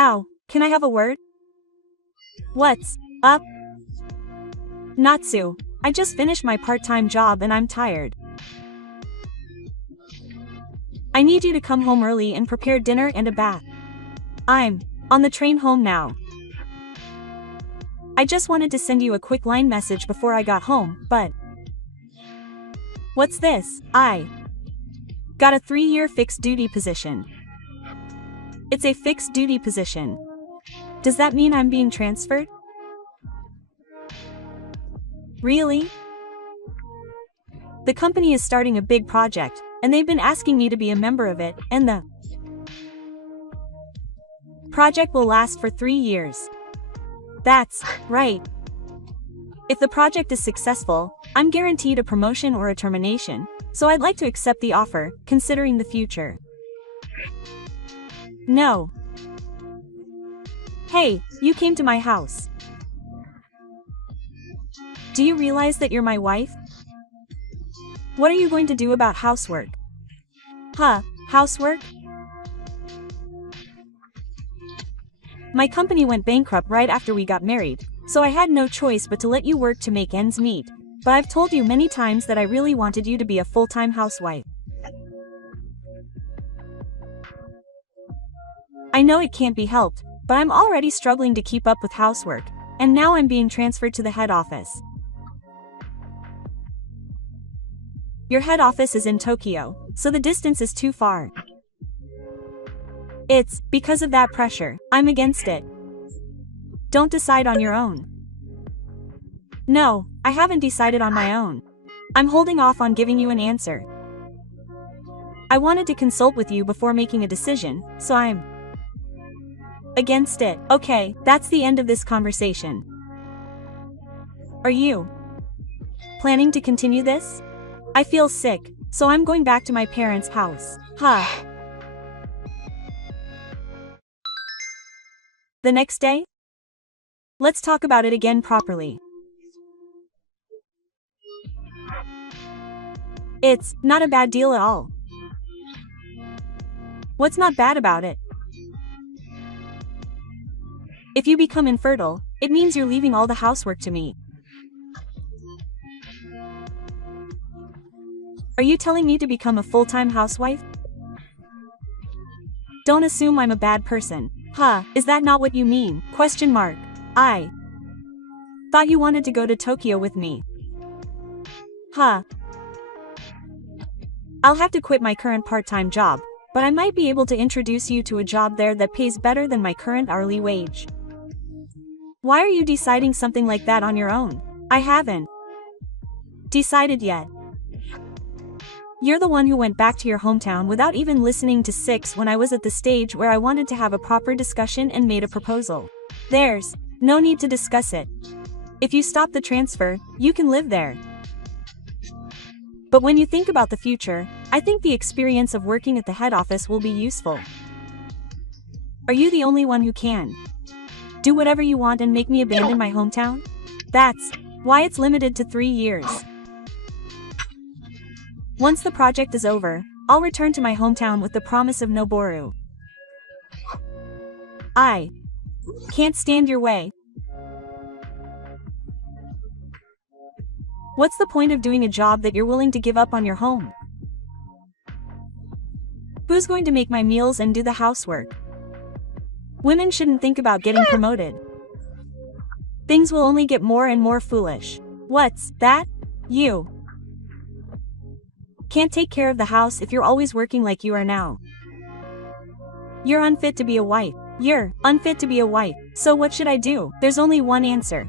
Ow, can I have a word? What's up? Natsu, I just finished my part-time job and I'm tired. I need you to come home early and prepare dinner and a bath. I'm on the train home now. I just wanted to send you a quick line message before I got home, but... What's this? I got a 3-year fixed duty position. It's a fixed duty position. Does that mean I'm being transferred? Really? The company is starting a big project, and they've been asking me to be a member of it, and the project will last for 3 years. That's right. If the project is successful, I'm guaranteed a promotion or a termination, so I'd like to accept the offer, considering the future. No. Hey, you came to my house. Do you realize that you're my wife? What are you going to do about housework? Huh, housework? My company went bankrupt right after we got married, so I had no choice but to let you work to make ends meet. But I've told you many times that I really wanted you to be a full-time housewife. I know it can't be helped, but I'm already struggling to keep up with housework, and now I'm being transferred to the head office. Your head office is in Tokyo, so the distance is too far. It's because of that pressure, I'm against it. Don't decide on your own. No, I haven't decided on my own. I'm holding off on giving you an answer. I wanted to consult with you before making a decision, so I'm against it. Okay, that's the end of this conversation. Are you planning to continue this? I feel sick, so I'm going back to my parents' house. Huh. The next day? Let's talk about it again properly. It's not a bad deal at all. What's not bad about it? If you become infertile, it means you're leaving all the housework to me. Are you telling me to become a full-time housewife? Don't assume I'm a bad person. Huh, is that not what you mean? Question mark. I thought you wanted to go to Tokyo with me. Huh. I'll have to quit my current part-time job, but I might be able to introduce you to a job there that pays better than my current hourly wage. Why are you deciding something like that on your own? I haven't decided yet. You're the one who went back to your hometown without even listening to 6 when I was at the stage where I wanted to have a proper discussion and made a proposal. There's no need to discuss it. If you stop the transfer, you can live there. But when you think about the future, I think the experience of working at the head office will be useful. Are you the only one who can do whatever you want and make me abandon my hometown? That's why it's limited to 3 years. Once the project is over, I'll return to my hometown with the promise of Noboru. I can't stand your way. What's the point of doing a job that you're willing to give up on your home? Who's going to make my meals and do the housework? Women shouldn't think about getting promoted. Things will only get more and more foolish. What's that? You can't take care of the house if you're always working like you are now. You're unfit to be a wife. You're unfit to be a wife. So what should I do? There's only one answer.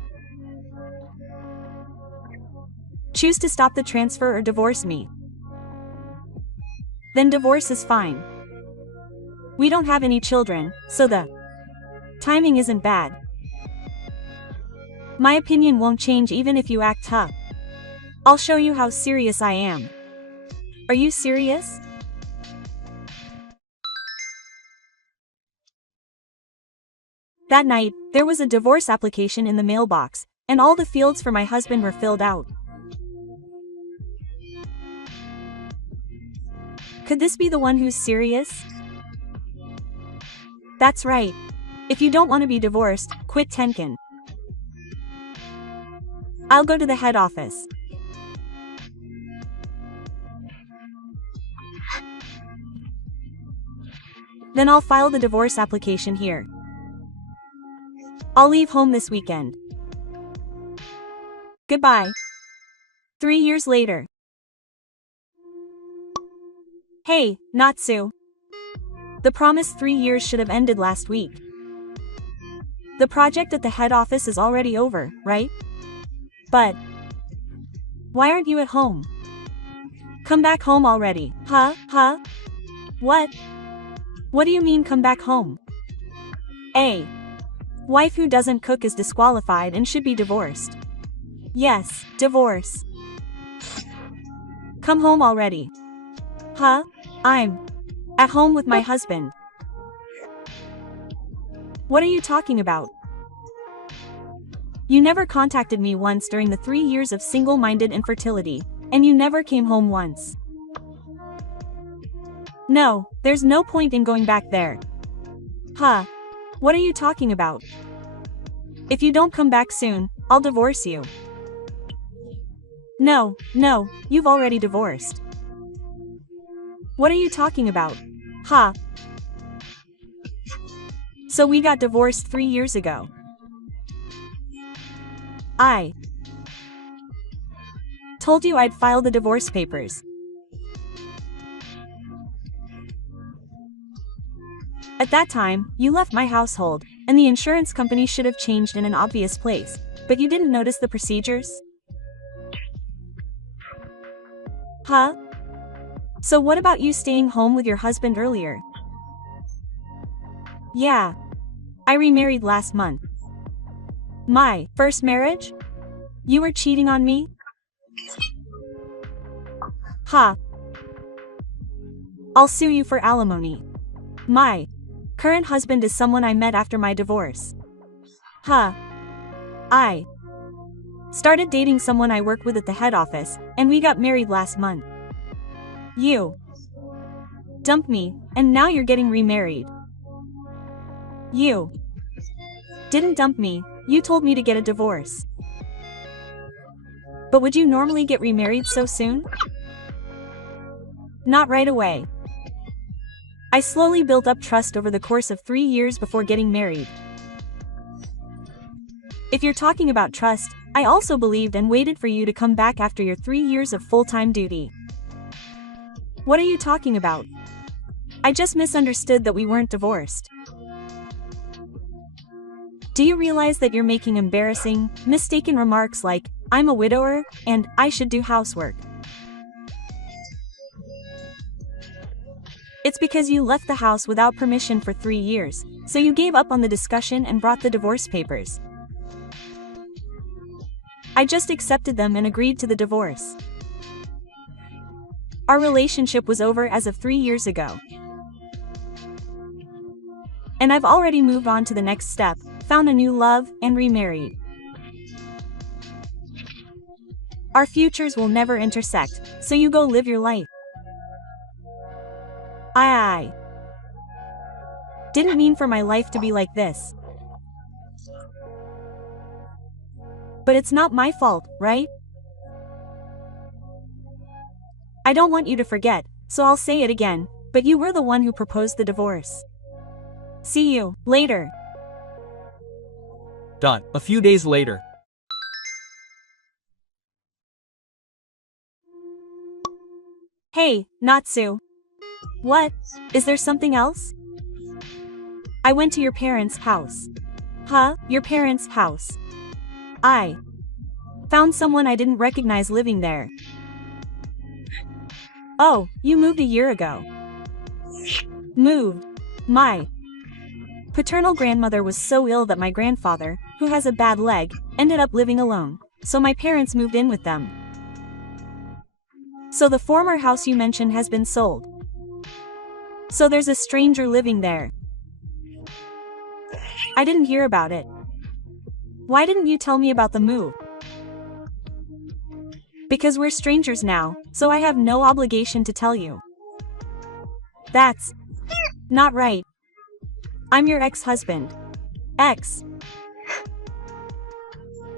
Choose to stop the transfer or divorce me. Then divorce is fine. We don't have any children, so the timing isn't bad. My opinion won't change even if you act tough. I'll show you how serious I am. Are you serious? That night, there was a divorce application in the mailbox, and all the fields for my husband were filled out. Could this be the one who's serious? That's right. If you don't want to be divorced, quit Tenkin. I'll go to the head office. Then I'll file the divorce application here. I'll leave home this weekend. Goodbye. 3 years later. Hey, Natsu. The promised 3 years should have ended last week. The project at the head office is already over, right? But why aren't you at home? Come back home already. Huh? What? What do you mean come back home? A wife who doesn't cook is disqualified and should be divorced. Yes, divorce. Come home already. Huh? I'm at home with my husband. What are you talking about? You never contacted me once during the 3 years of single-minded infertility, and you never came home once. No, there's no point in going back there. Huh? What are you talking about? If you don't come back soon, I'll divorce you. No, you've already divorced. What are you talking about? Huh? So we got divorced 3 years ago. I told you I'd file the divorce papers. At that time, you left my household, and the insurance company should have changed in an obvious place, but you didn't notice the procedures? Huh? So what about you staying home with your husband earlier? Yeah. I remarried last month. My first marriage? You were cheating on me? Ha. I'll sue you for alimony. My current husband is someone I met after my divorce. Huh. I started dating someone I work with at the head office, and we got married last month. You dumped me, and now you're getting remarried. You didn't dump me, you told me to get a divorce. But would you normally get remarried so soon? Not right away. I slowly built up trust over the course of 3 years before getting married. If you're talking about trust, I also believed and waited for you to come back after your 3 years of full-time duty. What are you talking about? I just misunderstood that we weren't divorced. Do you realize that you're making embarrassing, mistaken remarks like, I'm a widower, and I should do housework? It's because you left the house without permission for 3 years, so you gave up on the discussion and brought the divorce papers. I just accepted them and agreed to the divorce. Our relationship was over as of 3 years ago. And I've already moved on to the next step, found a new love, and remarried. Our futures will never intersect, so you go live your life. I didn't mean for my life to be like this. But it's not my fault, right? I don't want you to forget, so I'll say it again, but you were the one who proposed the divorce. See you later. A few days later. Hey, Natsu. What? Is there something else? I went to your parents' house. Huh? Your parents' house. I found someone I didn't recognize living there. Oh, you moved a year ago. Moved. My paternal grandmother was so ill that my grandfather, who has a bad leg, ended up living alone, so my parents moved in with them. So the former house you mentioned has been sold. So there's a stranger living there. I didn't hear about it. Why didn't you tell me about the move? Because we're strangers now, so I have no obligation to tell you. That's not right. I'm your ex-husband. Ex.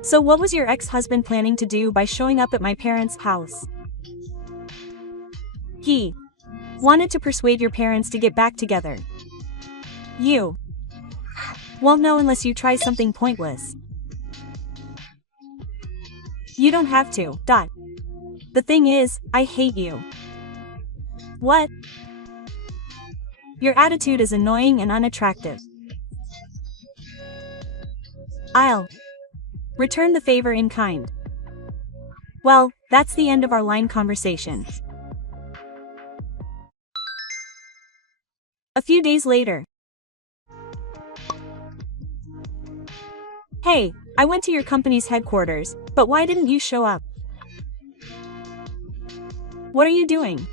So what was your ex-husband planning to do by showing up at my parents' house? He wanted to persuade your parents to get back together. You. Well, no, unless you try something pointless. You don't have to. The thing is, I hate you. What? Your attitude is annoying and unattractive. I'll return the favor in kind. Well, that's the end of our line conversation. A few days later. Hey, I went to your company's headquarters, but why didn't you show up? What are you doing?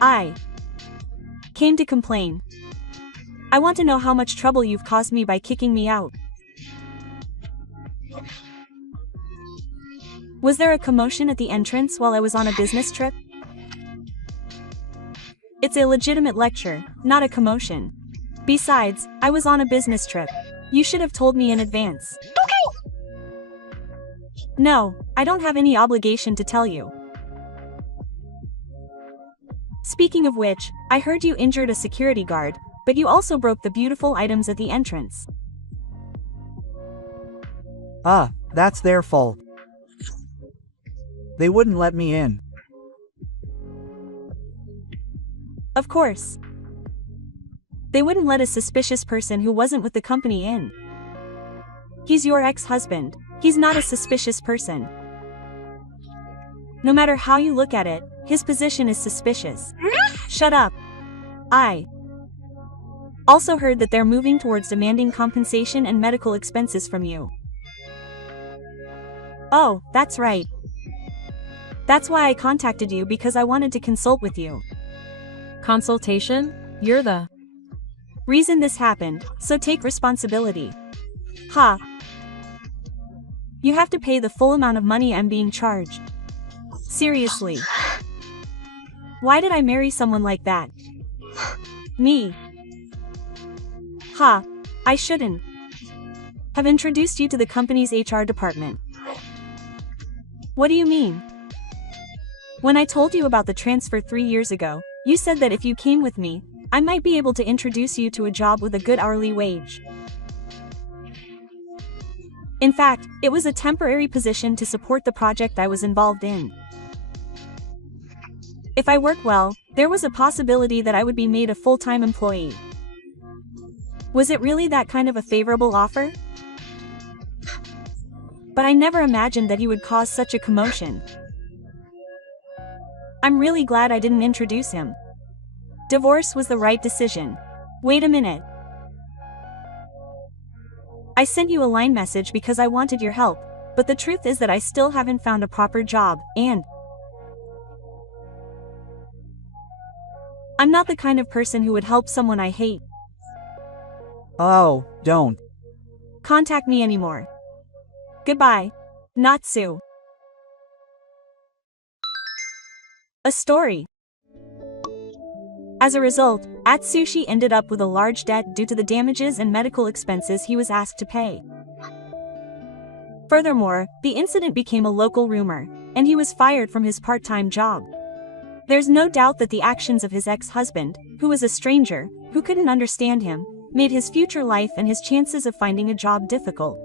I came to complain. I want to know how much trouble you've caused me by kicking me out. Was there a commotion at the entrance while I was on a business trip? It's a legitimate lecture, not a commotion. Besides, I was on a business trip. You should have told me in advance. No, I don't have any obligation to tell you. Speaking of which, I heard you injured a security guard, but you also broke the beautiful items at the entrance. That's their fault. They wouldn't let me in. Of course. They wouldn't let a suspicious person who wasn't with the company in. He's your ex-husband. He's not a suspicious person. No matter how you look at it, his position is suspicious. Shut up. I also heard that they're moving towards demanding compensation and medical expenses from you. Oh, that's right. That's why I contacted you, because I wanted to consult with you. Consultation? You're the reason this happened, so take responsibility. Ha. You have to pay the full amount of money I'm being charged. Seriously. Why did I marry someone like that? Me. Ha. I shouldn't have introduced you to the company's HR department. What do you mean? When I told you about the transfer 3 years ago, you said that if you came with me, I might be able to introduce you to a job with a good hourly wage. In fact, it was a temporary position to support the project I was involved in. If I worked well, there was a possibility that I would be made a full-time employee. Was it really that kind of a favorable offer? But I never imagined that he would cause such a commotion. I'm really glad I didn't introduce him. Divorce was the right decision. Wait a minute. I sent you a Line message because I wanted your help, but the truth is that I still haven't found a proper job, and I'm not the kind of person who would help someone I hate. Oh, don't contact me anymore. Goodbye. Natsu. A story. As a result, Atsushi ended up with a large debt due to the damages and medical expenses he was asked to pay. Furthermore, the incident became a local rumor, and he was fired from his part-time job. There's no doubt that the actions of his ex-husband, who was a stranger, who couldn't understand him, made his future life and his chances of finding a job difficult.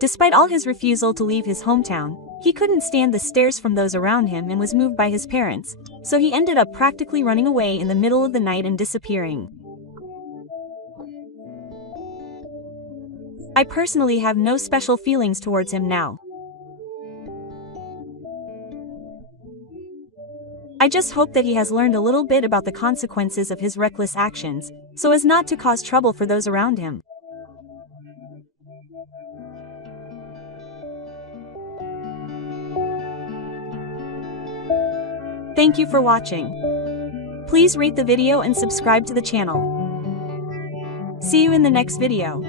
Despite all his refusal to leave his hometown, he couldn't stand the stares from those around him and was moved by his parents, so he ended up practically running away in the middle of the night and disappearing. I personally have no special feelings towards him now. I just hope that he has learned a little bit about the consequences of his reckless actions, so as not to cause trouble for those around him. Thank you for watching. Please rate the video and subscribe to the channel. See you in the next video.